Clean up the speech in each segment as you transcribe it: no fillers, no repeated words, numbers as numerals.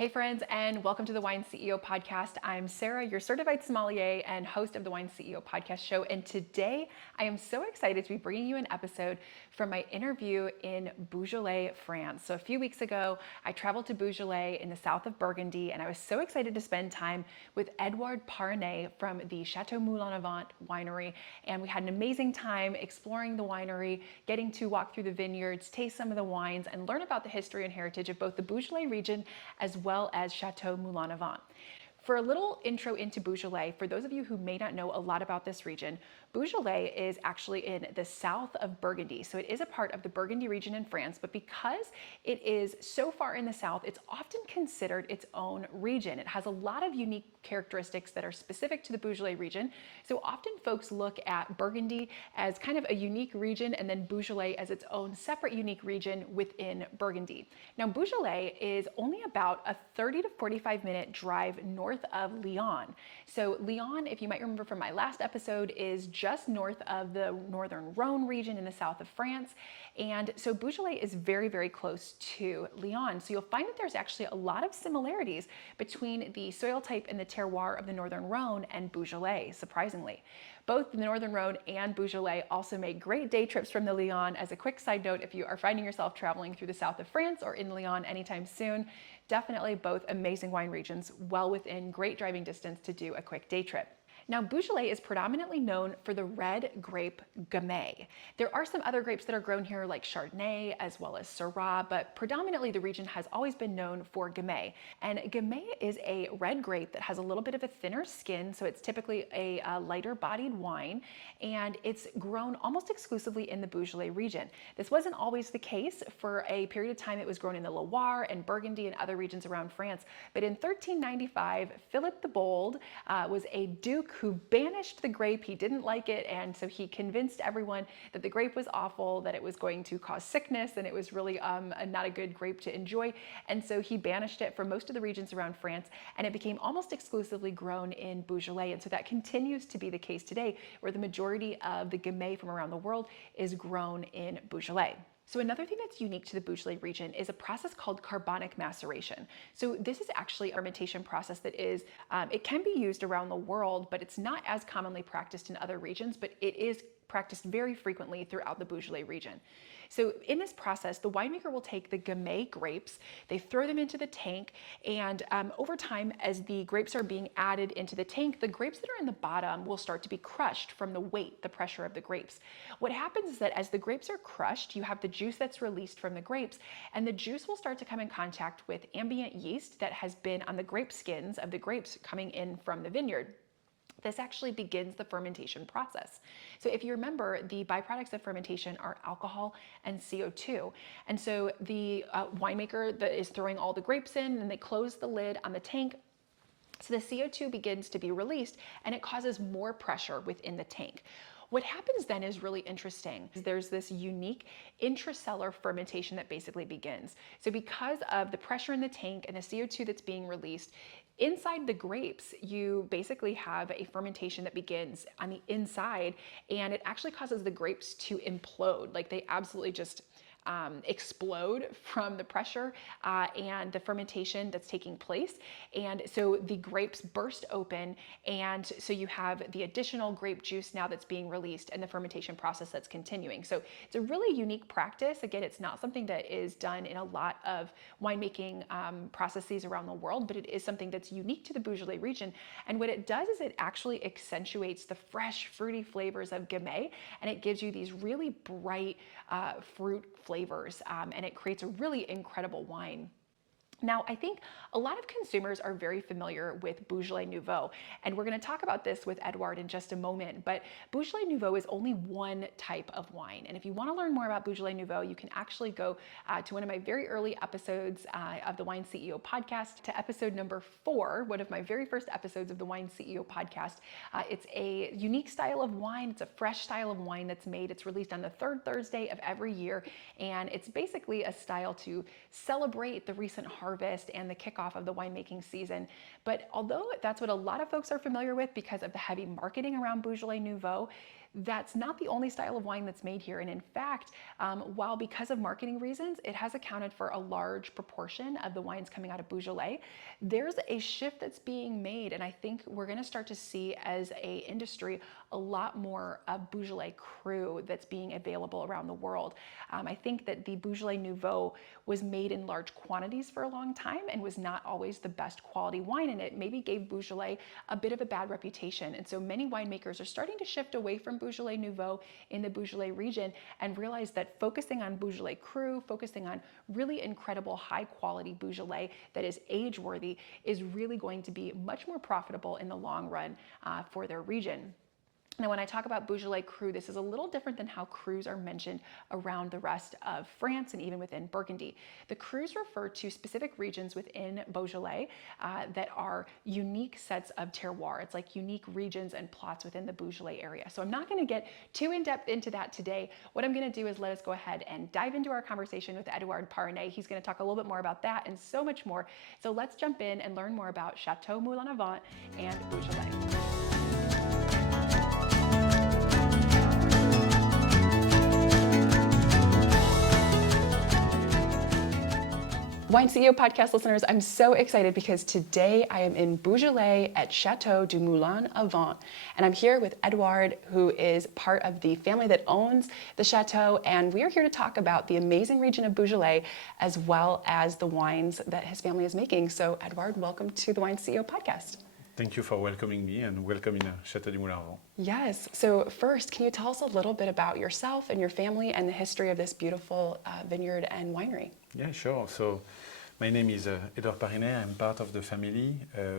Hey friends, and welcome to the Wine CEO podcast. I'm Sarah, your certified sommelier and host of the Wine CEO podcast show. And today I am so excited to be bringing you an episode from my interview in Beaujolais, France. So a few weeks ago, I traveled to Beaujolais in the south of Burgundy, and I was so excited to spend time with Edouard Parnay from the Château Moulin winery. And we had an amazing time exploring the winery, getting to walk through the vineyards, taste some of the wines, and learn about the history and heritage of both the Beaujolais region as well as Château Moulin. For a little intro into Beaujolais, for those of you who may not know a lot about this region, Beaujolais is actually in the south of Burgundy. So it is a part of the Burgundy region in France, but because it is so far in the south, it's often considered its own region. It has a lot of unique characteristics that are specific to the Beaujolais region. So often folks look at Burgundy as kind of a unique region and then Beaujolais as its own separate unique region within Burgundy. Now, Beaujolais is only about a 30 to 45 minute drive north of Lyon. So Lyon, if you might remember from my last episode, is just north of the northern Rhone region in the south of France. And so Beaujolais is very, very close to Lyon. So you'll find that there's actually a lot of similarities between the soil type and the terroir of the northern Rhone and Beaujolais, surprisingly. Both the Northern Rhone and Beaujolais also make great day trips from the Lyon. As a quick side note, if you are finding yourself traveling through the south of France or in Lyon anytime soon, definitely both amazing wine regions, well within great driving distance to do a quick day trip. Now, Beaujolais is predominantly known for the red grape Gamay. There are some other grapes that are grown here like Chardonnay as well as Syrah, but predominantly the region has always been known for Gamay. And Gamay is a red grape that has a little bit of a thinner skin, so it's typically a lighter bodied wine, and it's grown almost exclusively in the Beaujolais region. This wasn't always the case. For a period of time, it was grown in the Loire and Burgundy and other regions around France. But in 1395, Philip the Bold was a duke who banished the grape. He didn't like it, and so he convinced everyone that the grape was awful, that it was going to cause sickness, and it was really not a good grape to enjoy. And so he banished it from most of the regions around France, and it became almost exclusively grown in Beaujolais. And so that continues to be the case today, where the majority of the Gamay from around the world is grown in Beaujolais. So another thing that's unique to the Beaujolais region is a process called carbonic maceration. So this is actually a fermentation process that is, it can be used around the world, but it's not as commonly practiced in other regions, but it is practiced very frequently throughout the Beaujolais region. So in this process, the winemaker will take the Gamay grapes, they throw them into the tank, and over time, as the grapes are being added into the tank, the grapes that are in the bottom will start to be crushed from the weight, the pressure of the grapes. What happens is that as the grapes are crushed, you have the juice that's released from the grapes, and the juice will start to come in contact with ambient yeast that has been on the grape skins of the grapes coming in from the vineyard. This actually begins the fermentation process. So if you remember, the byproducts of fermentation are alcohol and CO2. And so the winemaker that is throwing all the grapes in, and they close the lid on the tank. So the CO2 begins to be released, and it causes more pressure within the tank. What happens then is really interesting. There's this unique intracellular fermentation that basically begins. So because of the pressure in the tank and the CO2 that's being released, inside the grapes, you basically have a fermentation that begins on the inside, and it actually causes the grapes to implode. Like they absolutely just explode from the pressure and the fermentation that's taking place. And so the grapes burst open, and so you have the additional grape juice now that's being released and the fermentation process that's continuing. So it's a really unique practice. Again, it's not something that is done in a lot of winemaking processes around the world, but it is something that's unique to the Beaujolais region. And what it does is it actually accentuates the fresh, fruity flavors of Gamay, and it gives you these really bright fruit flavors, and it creates a really incredible wine. Now, I think a lot of consumers are very familiar with Beaujolais Nouveau, and we're going to talk about this with Eduard in just a moment, but Beaujolais Nouveau is only one type of wine. And if you want to learn more about Beaujolais Nouveau, you can actually go to one of my very early episodes of the Wine CEO podcast, to episode number 4, one of my very first episodes of the Wine CEO podcast. It's a unique style of wine. It's a fresh style of wine that's made. It's released on the third Thursday of every year, and it's basically a style to celebrate the recent harvest and the kickoff of the winemaking season. But although that's what a lot of folks are familiar with because of the heavy marketing around Beaujolais Nouveau, that's not the only style of wine that's made here. And in fact, while because of marketing reasons, it has accounted for a large proportion of the wines coming out of Beaujolais, there's a shift that's being made. And I think we're going to start to see as a industry a lot more of Beaujolais Cru that's being available around the world. I think that the Beaujolais Nouveau was made in large quantities for a long time and was not always the best quality wine, and it maybe gave Beaujolais a bit of a bad reputation. And so many winemakers are starting to shift away from Beaujolais Nouveau in the Beaujolais region and realize that focusing on Beaujolais Cru, focusing on really incredible high quality Beaujolais that is age worthy is really going to be much more profitable in the long run for their region. Now, when I talk about Beaujolais Cru, this is a little different than how crus are mentioned around the rest of France and even within Burgundy. The crus refer to specific regions within Beaujolais that are unique sets of terroir. It's like unique regions and plots within the Beaujolais area. So I'm not going to get too in depth into that today. What I'm going to do is let us go ahead and dive into our conversation with Eduard Parnay. He's going to talk a little bit more about that and so much more. So let's jump in and learn more about Château, Moulin and Beaujolais. Wine CEO podcast listeners, I'm so excited because today I am in Beaujolais at Château du Moulin and I'm here with Edouard, who is part of the family that owns the Château, and we are here to talk about the amazing region of Beaujolais as well as the wines that his family is making. So Edouard, welcome to the Wine CEO podcast. Thank you for welcoming me and welcoming Château du Moulin. Yes. So first, can you tell us a little bit about yourself and your family and the history of this beautiful vineyard and winery? Yeah, sure. So my name is Edouard Parinet. I'm part of the family.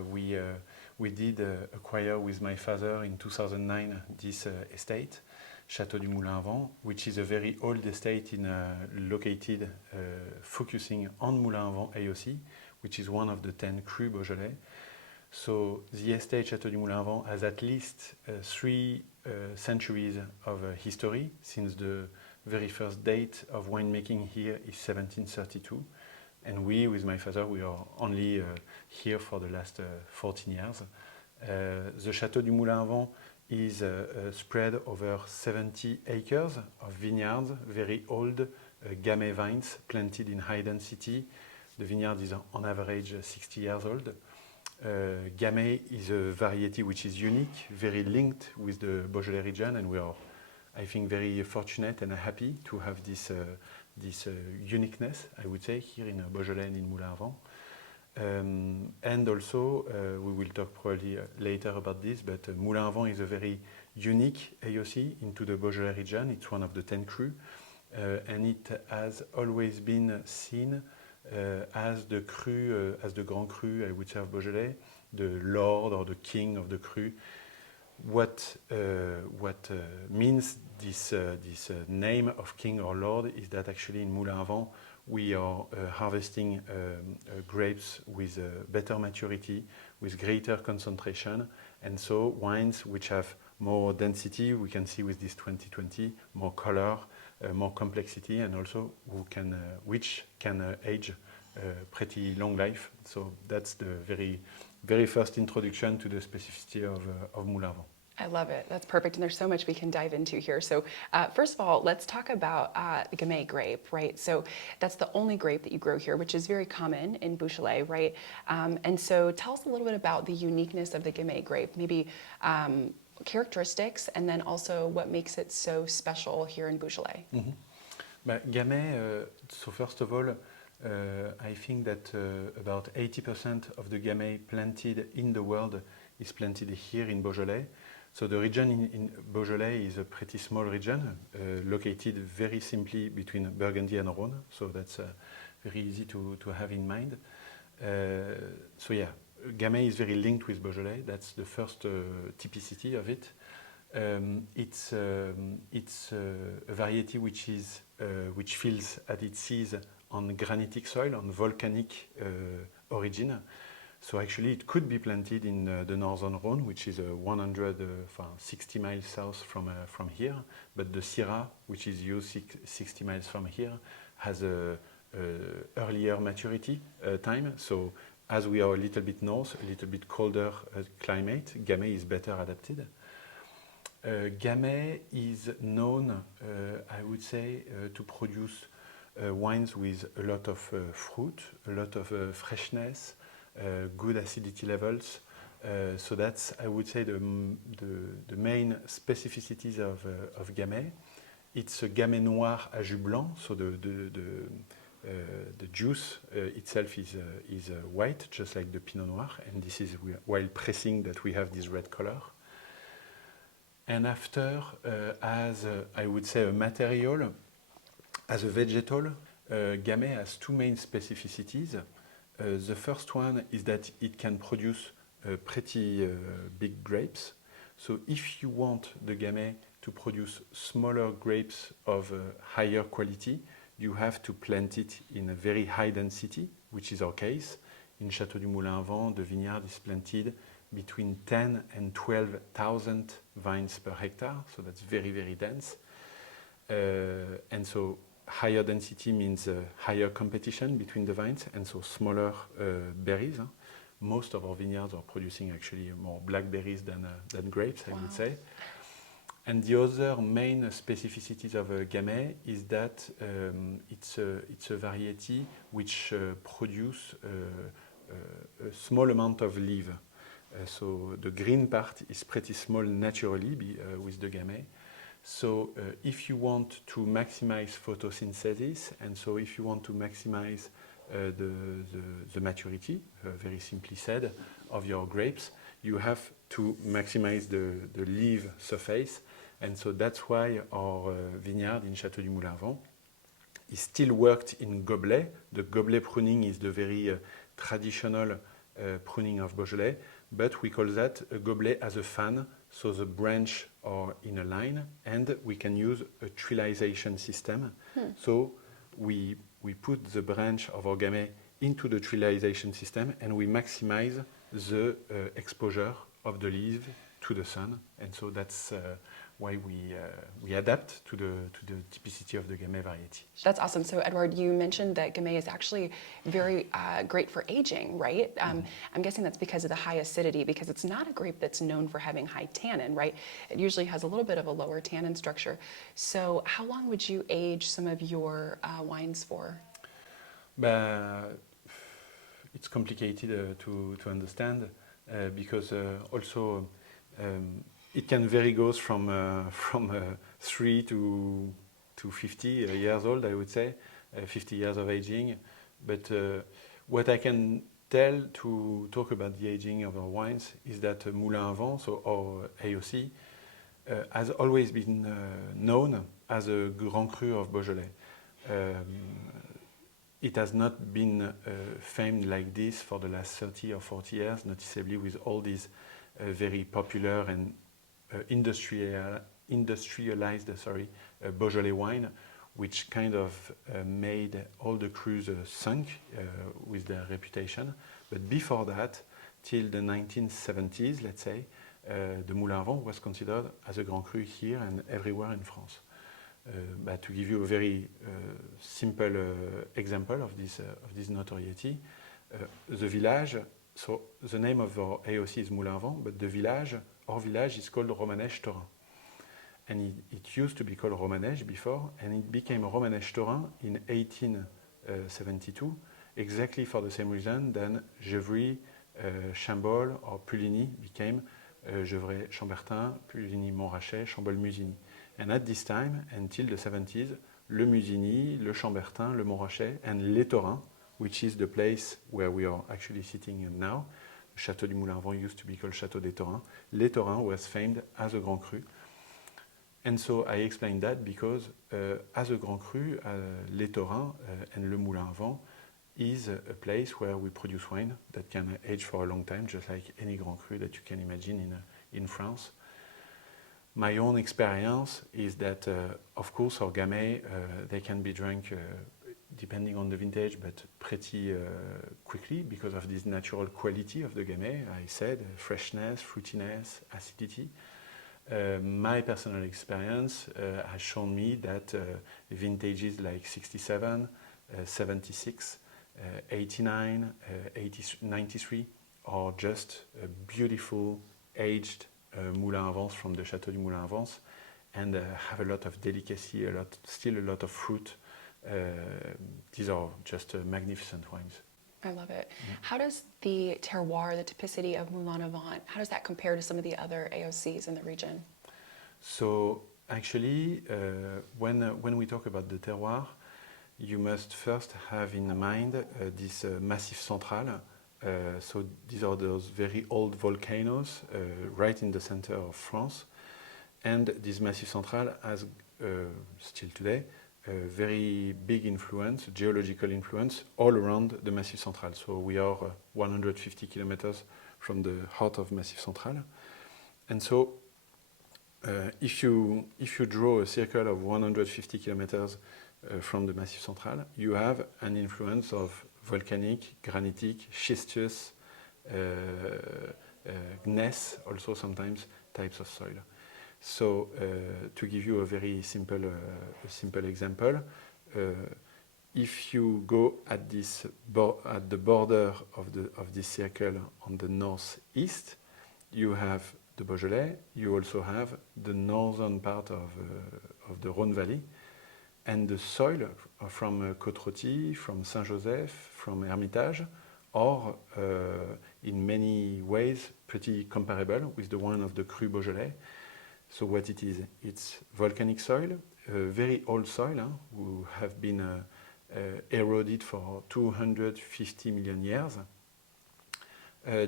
We did acquire with my father in 2009 this estate, Château du Moulin, which is a very old estate located focusing on Moulin AOC, which is one of the 10 cru Beaujolais. So the estate Château du Moulin has at least 3 centuries of history, since the very first date of winemaking here is 1732. And we, with my father, we are only here for the last 14 years. The Château du Moulin is spread over 70 acres of vineyards, very old Gamay vines planted in high density. The vineyard is on average 60 years old. Gamay is a variety which is unique, very linked with the Beaujolais region, and we are, I think, very fortunate and happy to have this uniqueness, I would say, here in Beaujolais and in Moulin. And also, we will talk probably later about this, but Moulin is a very unique AOC into the Beaujolais region. It's one of the 10 cru, and it has always been seen as the cru, as the grand cru, I would say, of Beaujolais, the lord or the king of the cru. What means this name of king or lord is that actually in Moulin we are harvesting grapes with better maturity, with greater concentration, and so wines which have more density, we can see with this 2020, more color, more complexity, and also which can age pretty long life. So that's the very first introduction to the specificity of Moulin. I love it. That's perfect. And there's so much we can dive into here. So first of all, let's talk about the Gamay grape, right? So that's the only grape that you grow here, which is very common in Beaujolais, right? And so tell us a little bit about the uniqueness of the Gamay grape, maybe characteristics, and then also what makes it so special here in Beaujolais. Mm-hmm. Gamay, so first of all, I think that about 80% of the Gamay planted in the world is planted here in Beaujolais. So the region in Beaujolais is a pretty small region, located very simply between Burgundy and Rhône. So that's very easy to have in mind. So yeah, Gamay is very linked with Beaujolais. That's the first typicity of it. It's a variety which feels at its seeds on granitic soil, on volcanic origin. So actually it could be planted in the northern Rhône, which is 160 miles south from here, but the Syrah, which is used 60 miles from here, has a earlier maturity time. So as we are a little bit north, a little bit colder climate, Gamay is better adapted. Gamay is known, I would say, to produce wines with a lot of fruit, a lot of freshness, good acidity levels. So that's, I would say, the main specificities of Gamay. It's a Gamay noir à jus blanc, so the juice itself is white, just like the Pinot Noir, and this is while pressing that we have this red color. And after, as I would say, a material, as a vegetal, Gamay has two main specificities. The first one is that it can produce pretty big grapes. So if you want the Gamay to produce smaller grapes of higher quality, you have to plant it in a very high density, which is our case. In Château du Moulin, the vineyard is planted between 10 and 12,000 vines per hectare, so that's very, very dense. And so higher density means higher competition between the vines, and so smaller berries. Most of our vineyards are producing actually more blackberries than grapes, I would say. And the other main specificities of Gamay is that it's a variety which produce a small amount of leaf. So the green part is pretty small naturally with the Gamay. So if you want to maximize photosynthesis, and so if you want to maximize the maturity, very simply said, of your grapes, you have to maximize the leaf surface. And so that's why our vineyard in Château du Moulin is still worked in gobelet. The gobelet pruning is the very traditional pruning of Beaujolais, but we call that a gobelet as a fan, so the branch are in a line, and we can use a trilization system. So we put the branch of our Gamay into the trilization system, and we maximize the exposure of the leaf to the sun, and so that's why we adapt to the typicity of the Gamay variety. That's awesome. So Edouard, you mentioned that Gamay is actually very great for aging, right? I'm guessing that's because of the high acidity, because it's not a grape that's known for having high tannin, right? It usually has a little bit of a lower tannin structure. So how long would you age some of your wines for? It's complicated to understand because also it can vary, goes from 3 to 50 years old, I would say, 50 years of aging. But what I can tell to talk about the aging of our wines is that Moulin, so our AOC, has always been known as a Grand Cru of Beaujolais. It has not been famed like this for the last 30 or 40 years, noticeably with all these very popular and industrialized Beaujolais wine, which kind of made all the crus sunk with their reputation. But before that, till the 1970s, let's say, the Moulin was considered as a Grand Cru here and everywhere in France. But to give you a very simple example of this notoriety, the village, so the name of our AOC is Moulin, but the village, our village is called Romanèche Torin. And it used to be called Romanèche before, and it became Romanèche Torin in 1872, exactly for the same reason that Gevrey, Chambol, or Puligny became Gevrey Chambertin, Puligny Montrachet, Chambol Musigny. And at this time, until the 70s, le Musigny, le Chambertin, le Montrachet, and Les Torins, which is the place where we are actually sitting now. Château du Moulin used to be called Château des Torins. Les Torins was famed as a Grand Cru. And so I explained that because as a Grand Cru, Les Torins and Le Moulin is a place where we produce wine that can age for a long time, just like any Grand Cru that you can imagine in France. My own experience is that, of course, our Gamay, they can be drunk depending on the vintage, but pretty quickly because of this natural quality of the Gamay. I said freshness, fruitiness, acidity. My personal experience has shown me that vintages like 67, 76, 89, 93 are just beautiful aged Moulin à Vence from the Château du Moulin à Vence, and have a lot of delicacy, still a lot of fruit. These are just magnificent wines. I love it. How does the terroir, the typicity of Moulin à Vence, how does that compare to some of the other AOCs in the region? So actually, when we talk about the terroir, you must first have in mind this Massif Central. So these are those very old volcanoes right in the center of France. And this Massif Central has still today a very big influence, geological influence, all around the Massif Central. So we are 150 kilometers from the heart of Massif Central. And so if you draw a circle of 150 kilometers from the Massif Central, you have an influence of volcanic, granitic, schistous, gneiss, also sometimes types of soil. So to give you a very simple example, if you go at the border of this circle on the northeast, you have the Beaujolais. You also have the northern part of the Rhône Valley, and the soil from Côte-Rôtie, from Saint-Joseph, from Hermitage, are in many ways pretty comparable with the one of the Cru Beaujolais. So what it is, it's volcanic soil, very old soil, who have been eroded for 250 million years.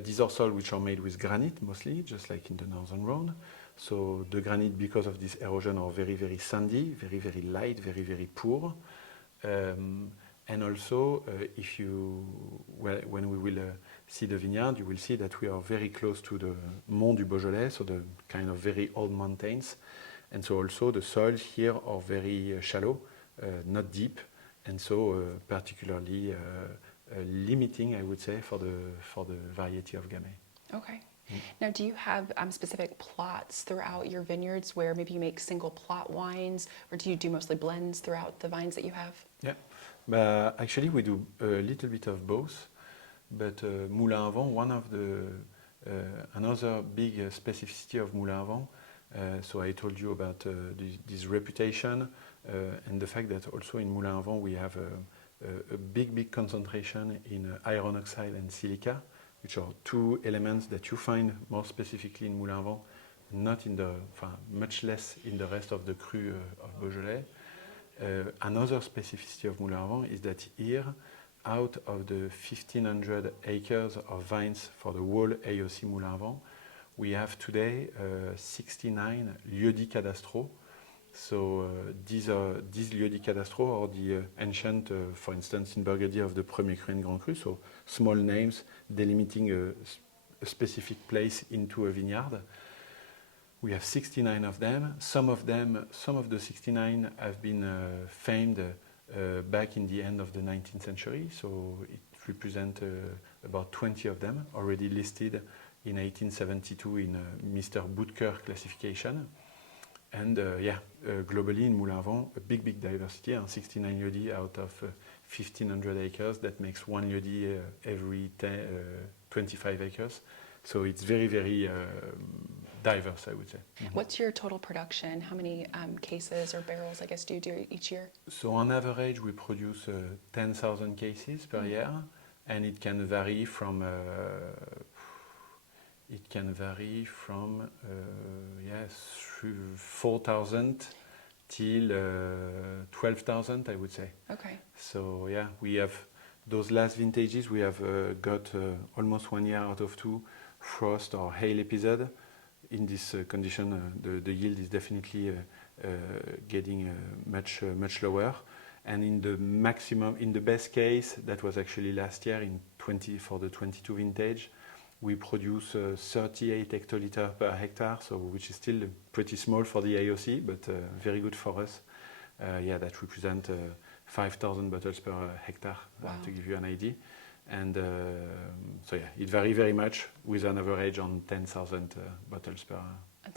These are soils which are made with granite mostly, just like in the northern Rhône. So the granite, because of this erosion, are very, very sandy, very, very light, very, very poor. And also, when we will see the vineyard, you will see that we are very close to the Mont du Beaujolais, so the kind of very old mountains. And so also the soils here are very shallow, not deep, and so particularly limiting, I would say, for the variety of Gamay. Okay. Now, do you have specific plots throughout your vineyards where maybe you make single plot wines, or do you do mostly blends throughout the vines that you have? Yeah, but actually we do a little bit of both. But Moulin à Vent, one of the another big specificity of Moulin à Vent. So I told you about this reputation and the fact that also in Moulin à Vent we have a big concentration in iron oxide and silica, which are two elements that you find more specifically in Moulin à Vent, not in much less in the rest of the cru of Beaujolais. Another specificity of Moulin à Vent is that here, out of the 1,500 acres of vines for the whole AOC Moulin à Vent, we have today 69 lieux-dits cadastraux. So these lieux-dits cadastraux are the ancient, for instance, in Burgundy of the Premier Cru and Grand Cru, so small names delimiting a specific place into a vineyard. We have 69 of them. Some of the 69 have been famed back in the end of the 19th century, so it represents about 20 of them already listed in 1872 in Mr. Boutker classification. And globally in Moulin à Vent, a big diversity, 69 lieux-dits out of 1,500 acres. That makes one lieu-dit every 25 acres. So it's very diverse, I would say. Mm-hmm. What's your total production? How many cases or barrels, I guess, do you do each year? So on average, we produce 10,000 cases per year, and it can vary from 4,000 till 12,000, I would say. Okay. So yeah, we have those last vintages. We have got almost 1 year out of 2 frost or hail episode. In this condition, the yield is definitely getting much lower. And in the best case, that was actually last year for the 22 vintage, we produce 38 hectoliters per hectare, so which is still pretty small for the AOC, but very good for us. That represents 5,000 bottles per hectare, to give you an idea. And it varies very much with an average on 10,000 bottles per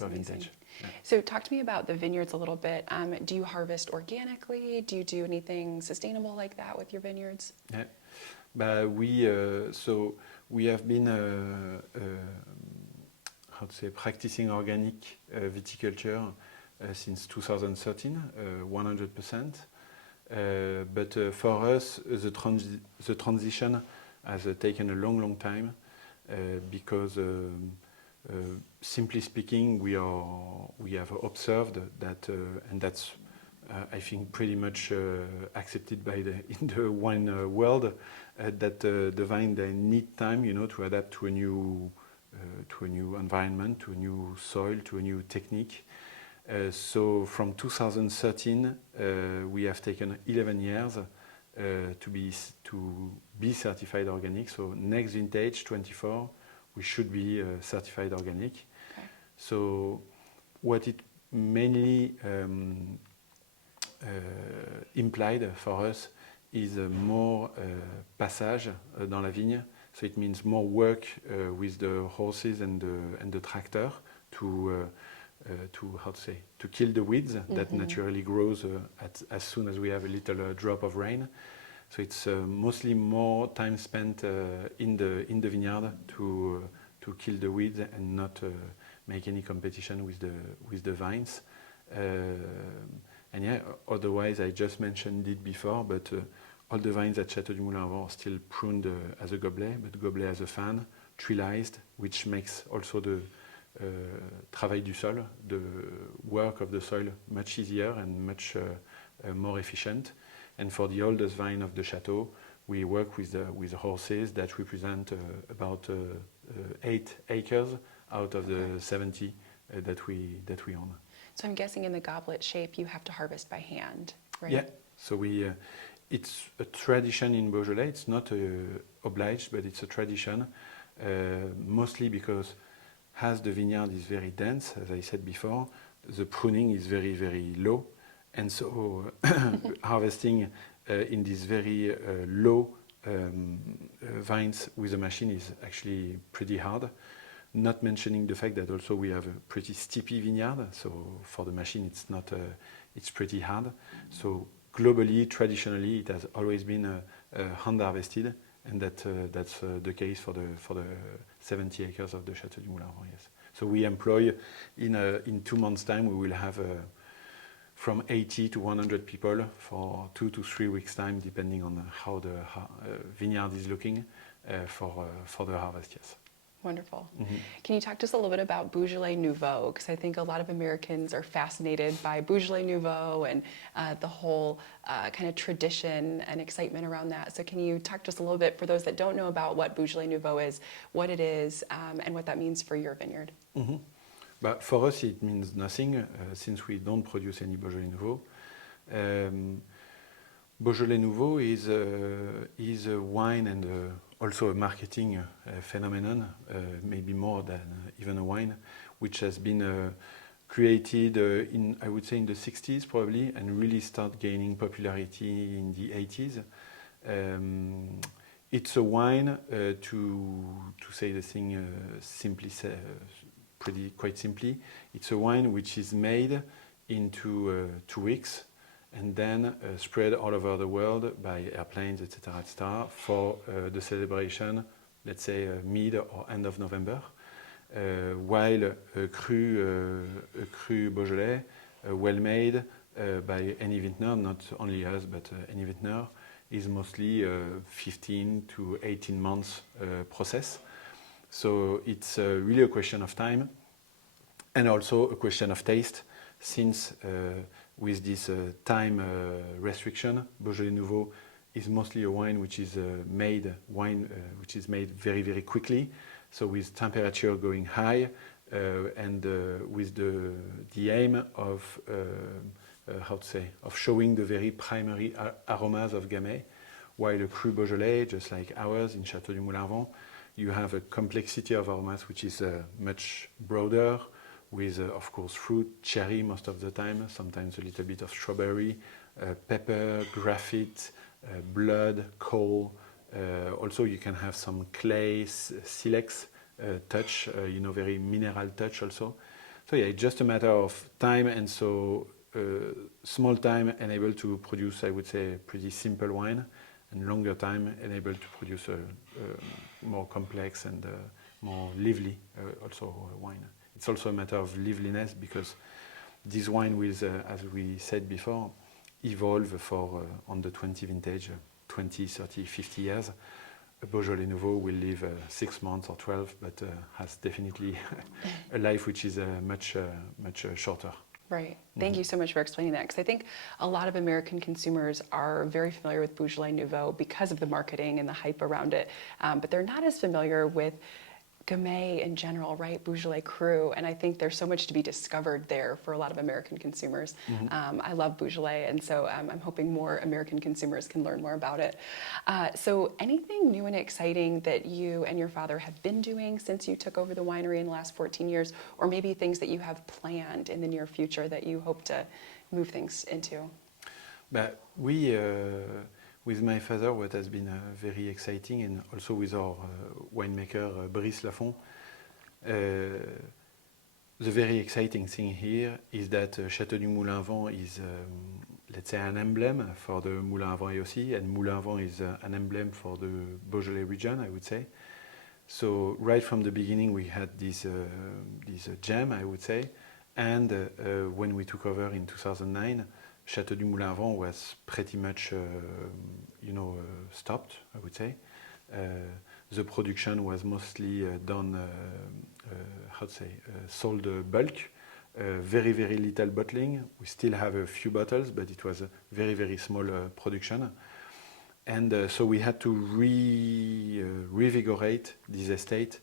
vintage. Yeah. So talk to me about the vineyards a little bit. Do you harvest organically? Do you do anything sustainable like that with your vineyards? Yeah, but we have been how to say, practicing organic viticulture since 2013, 100%. But for us, the transition has taken a long time because, simply speaking, we have observed that, and that's I think pretty much accepted by in the wine world, that the vine, they need time, to adapt to a new environment, to a new soil, to a new technique. So from 2013, we have taken 11 years to be certified organic. So next vintage, 24, we should be certified organic. Okay. So what it mainly implied for us is more passage dans la vigne. So it means more work with the horses and the tractor to kill the weeds that naturally grows as soon as we have a little drop of rain. So it's mostly more time spent in the vineyard to kill the weeds and not make any competition with the vines. And yeah, otherwise I just mentioned it before, but all the vines at Château du Moulin are still pruned as a gobelet, but gobelet as a fan, trellised, which makes also the travail du sol, the work of the soil, much easier and much more efficient. And for the oldest vine of the Château, we work with horses that represent about 8 acres out of the 70 that we own. So I'm guessing in the goblet shape you have to harvest by hand, right? Yeah. So it's a tradition in Beaujolais. It's not obliged, but it's a tradition, mostly because as the vineyard is very dense, as I said before, the pruning is very, very low. And so harvesting in these very low vines with a machine is actually pretty hard. Not mentioning the fact that also we have a pretty steepy vineyard, so for the machine it's pretty hard. So globally, traditionally, it has always been hand harvested, and that's the case for the 70 acres of the Château du Moulin. Yes. So we employ in 2 months' time we will have from 80 to 100 people for 2 to 3 weeks' time, depending on how the vineyard is looking for the harvest. Yes. Wonderful. Can you talk to us a little bit about Beaujolais Nouveau? Because I think a lot of Americans are fascinated by Beaujolais Nouveau and the whole kind of tradition and excitement around that. So can you talk to us a little bit, for those that don't know about what Beaujolais Nouveau is, what it is, and what that means for your vineyard? But for us, it means nothing since we don't produce any Beaujolais Nouveau. Beaujolais Nouveau is a wine and also a marketing phenomenon, maybe more than even a wine, which has been created I would say in the 60s probably, and really start gaining popularity in the 80s. It's a wine, to say the thing quite simply, it's a wine which is made into 2 weeks and then spread all over the world by airplanes, etc., for the celebration, let's say mid or end of November, while a cru Beaujolais, well made by any vintner, not only us, but any vintner, is mostly 15 to 18 months process. So it's really a question of time and also a question of taste, since with this time restriction, Beaujolais Nouveau is mostly a wine which is made very, very quickly. So with temperature going high and with the aim of showing the very primary aromas of Gamay, while a cru Beaujolais, just like ours in Château du Moulin, you have a complexity of aromas which is much broader, with of course fruit, cherry most of the time, sometimes a little bit of strawberry, pepper, graphite, blood, coal. Also you can have some clay, silex touch, very mineral touch also. So yeah, it's just a matter of time, and so small time enable to produce, I would say, pretty simple wine, and longer time enable to produce a more complex and more lively also wine. It's also a matter of liveliness because this wine will, as we said before, evolve for on the 20 vintage, 20, 30, 50 years. A Beaujolais Nouveau will live 6 months or 12, but has definitely a life which is much shorter. Right. Thank you so much for explaining that, because I think a lot of American consumers are very familiar with Beaujolais Nouveau because of the marketing and the hype around it, but they're not as familiar with Gamay in general, right? Beaujolais Cru, and I think there's so much to be discovered there for a lot of American consumers. I love Beaujolais, and so I'm hoping more American consumers can learn more about it. So anything new and exciting that you and your father have been doing since you took over the winery in the last 14 years, or maybe things that you have planned in the near future that you hope to move things into? But with my father, what has been very exciting, and also with our winemaker Brice Lafont, the very exciting thing here is that Château du Moulin is, let's say, an emblem for the Moulin AOC, and Moulin is an emblem for the Beaujolais region, I would say. So right from the beginning, we had this gem, I would say, and when we took over in 2009, Château du Moulin was pretty much, stopped, I would say. The production was mostly done, sold bulk, very, very little bottling. We still have a few bottles, but it was a very, very small production. And so we had to revigorate this estate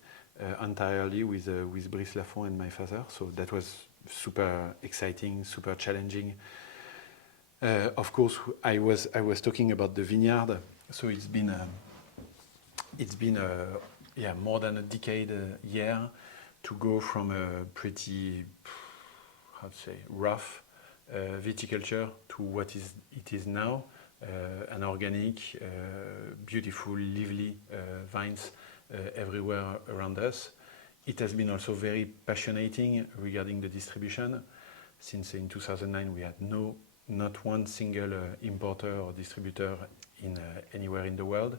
entirely with Brice Lafont and my father. So that was super exciting, super challenging. Of course, I was talking about the vineyard. So it's been more than a decade to go from a pretty rough viticulture to what it is now, an organic, beautiful, lively vines everywhere around us. It has been also very passionating regarding the distribution, since in 2009 we had not one single importer or distributor anywhere in the world,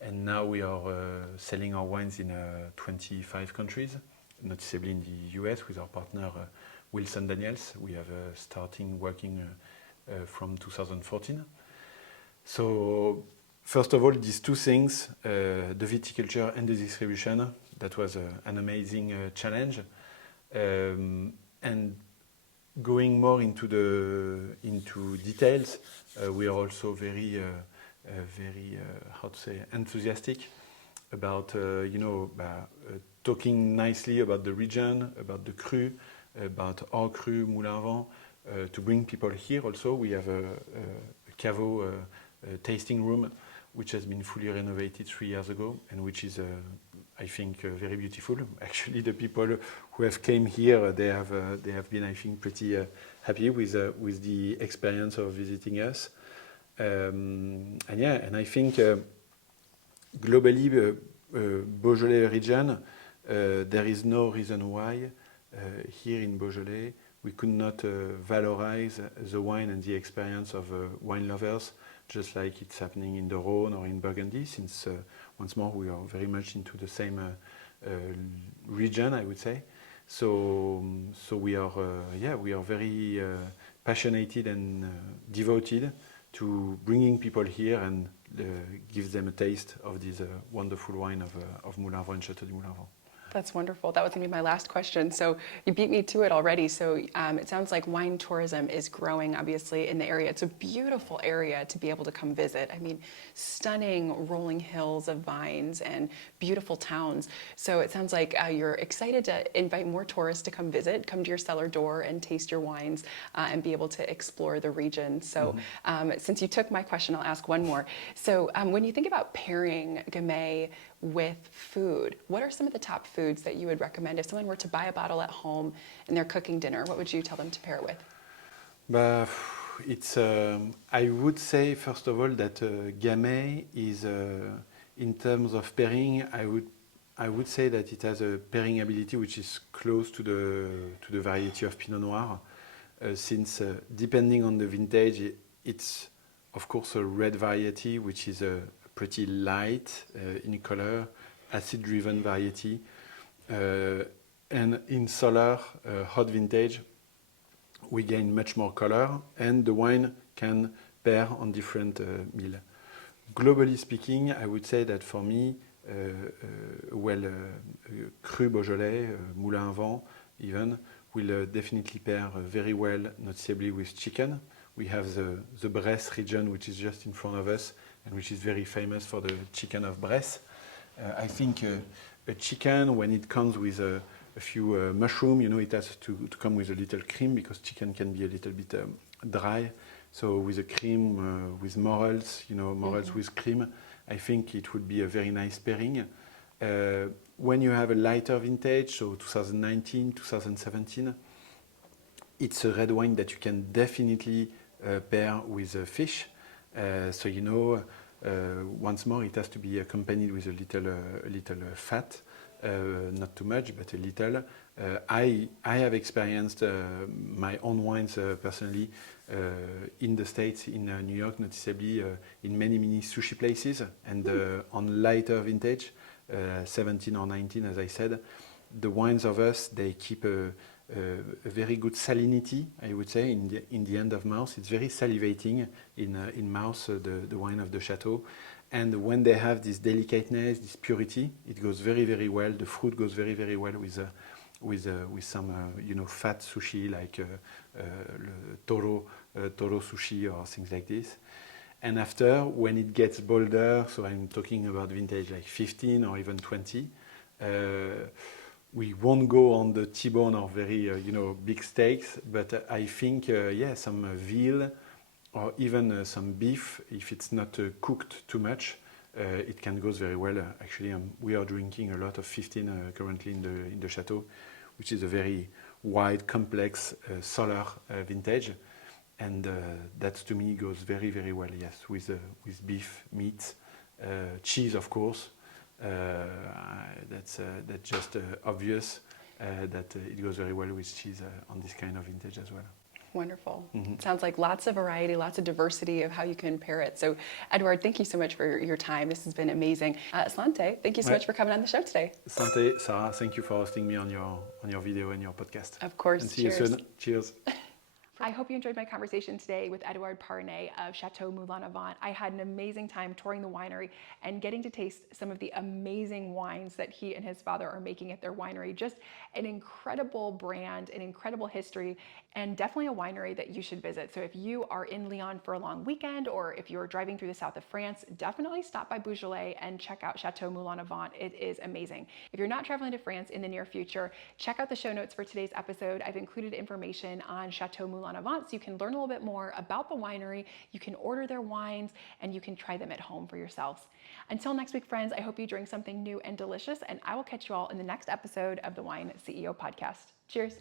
and now we are selling our wines in 25 countries, noticeably in the US with our partner Wilson Daniels. We have starting working from 2014. So first of all, these two things, the viticulture and the distribution, that was an amazing challenge, and going more into details, we are also very enthusiastic about talking nicely about the region, about the cru, about our cru Moulin to bring people here. Also, we have a caveau tasting room which has been fully renovated 3 years ago, and which is I think very beautiful. Actually, the people who have came here, they have been, I think, pretty happy with the experience of visiting us. And I think globally, Beaujolais region, there is no reason why here in Beaujolais we could not valorize the wine and the experience of wine lovers, just like it's happening in the Rhône or in Burgundy, since once more we are very much into the same region, I would say. So we are very passionate and devoted to bringing people here and give them a taste of this wonderful wine of Moulin and Château du Moulin. That's wonderful. That was going to be my last question. So you beat me to it already. So it sounds like wine tourism is growing, obviously, in the area. It's a beautiful area to be able to come visit. I mean, stunning rolling hills of vines and beautiful towns. So it sounds like you're excited to invite more tourists to come visit, come to your cellar door and taste your wines and be able to explore the region. So since you took my question, I'll ask one more. So when you think about pairing Gamay with food, what are some of the top foods that you would recommend if someone were to buy a bottle at home and they're cooking dinner? What would you tell them to pair it with? It's I would say first of all that Gamay is in terms of pairing, I would say that it has a pairing ability which is close to the variety of Pinot Noir, since depending on the vintage, it's of course a red variety, which is pretty light in color, acid-driven variety, And in solar hot vintage, we gain much more color, and the wine can pair on different meal. Globally speaking, I would say that for me, cru Beaujolais, Moulin even, will definitely pair very well, noticeably with chicken. We have the Bresse region, which is just in front of us, and which is very famous for the chicken of Bresse. I think a chicken, when it comes with a few mushroom, it has to come with a little cream, because chicken can be a little bit dry. So with a cream, with morels, morels with cream, I think it would be a very nice pairing. When you have a lighter vintage, so 2019, 2017, it's a red wine that you can definitely pair with fish. So once more, it has to be accompanied with a little fat, not too much, but a little. I have experienced my own wines personally in the States, in New York, noticeably in many sushi places, and on lighter vintage, 17 or 19, as I said, the wines of us, they keep a very good salinity, I would say, in the end of mouth. It's very salivating in mouth, the wine of the Château. And when they have this delicateness, this purity, it goes very well. The fruit goes very well with some fat sushi like toro sushi or things like this. And after, when it gets bolder, so I'm talking about vintage like 15 or even 20, we won't go on the T-bone or very big steaks, but I think some veal or even some beef, if it's not cooked too much, it can go very well. Actually, we are drinking a lot of 15 currently in the Château, which is a very wide, complex solar vintage, and that to me goes very well. Yes, with beef, meat, cheese, of course. That's just obvious that it goes very well with cheese on this kind of vintage as well. Wonderful. Sounds like lots of variety, lots of diversity of how you can pair it. So, Eduard, thank you so much for your time. This has been amazing. Sante, thank you so much for coming on the show today. Sante, Sarah, thank you for hosting me on your video and your podcast. Of course. And see you soon. Cheers. I hope you enjoyed my conversation today with Eduard Parnay of Château Moulin. I had an amazing time touring the winery and getting to taste some of the amazing wines that he and his father are making at their winery. Just an incredible brand, an incredible history, and definitely a winery that you should visit. So if you are in Lyon for a long weekend, or if you're driving through the south of France, definitely stop by Beaujolais and check out Château Moulin. It is amazing. If you're not traveling to France in the near future, check out the show notes for today's episode. I've included information on Château Moulin so you can learn a little bit more about the winery, you can order their wines, and you can try them at home for yourselves. Until next week, friends, I hope you drink something new and delicious, and I will catch you all in the next episode of the Wine CEO podcast. Cheers.